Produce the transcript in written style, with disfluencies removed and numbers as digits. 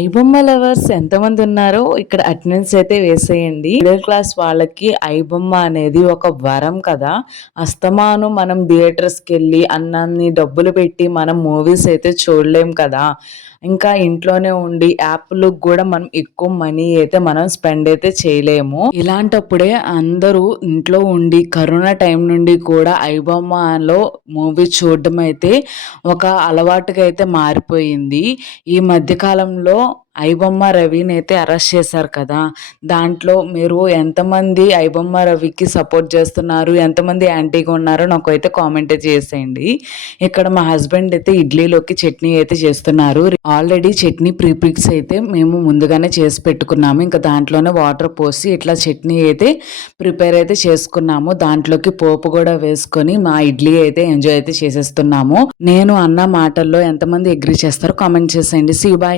IBomma lovers ఎంతమంది ఉన్నారో ఇక్కడ అటెండెన్స్ అయితే వేసేయండి. మిడిల్ క్లాస్ వాళ్ళకి ఐబొమ్మ అనేది ఒక వరం కదా. అస్తమాను మనం థియేటర్స్కి వెళ్ళి అన్నాన్ని డబ్బులు పెట్టి మనం మూవీస్ అయితే చూడలేం కదా. ఇంకా ఇంట్లోనే ఉండి యాప్లకు కూడా మనం ఎక్కువ మనీ అయితే మనం స్పెండ్ అయితే చేయలేము. ఇలాంటప్పుడే అందరూ ఇంట్లో ఉండి కరోనా టైం నుండి కూడా ఐబొమ్మలో మూవీ చూడడం అయితే ఒక అలవాటుగా అయితే మారిపోయింది. ఈ మధ్య కాలంలో ఐబొమ్మ రవిని అయితే అరెస్ట్ చేశారు కదా. దాంట్లో మీరు ఎంతమంది ఐబొమ్మ రవికి సపోర్ట్ చేస్తున్నారు, ఎంతమంది యాంటీగా ఉన్నారో నాకైతే కామెంట్ అయితే చేసేయండి. ఇక్కడ మా హస్బెండ్ అయితే ఇడ్లీలోకి చట్నీ అయితే చేస్తున్నారు. ఆల్రెడీ చట్నీ ప్రీపిక్స్ అయితే మేము ముందుగానే చేసి పెట్టుకున్నాము. ఇంకా దాంట్లోనే వాటర్ పోసి ఇట్లా చట్నీ అయితే ప్రిపేర్ అయితే చేసుకున్నాము. దాంట్లోకి పోపు కూడా వేసుకొని మా ఇడ్లీ అయితే ఎంజాయ్ అయితే చేసేస్తున్నాము. నేను అన్న మాటల్లో ఎంతమంది అగ్రీ చేస్తారో కామెంట్ చేసేయండి. See you, bye.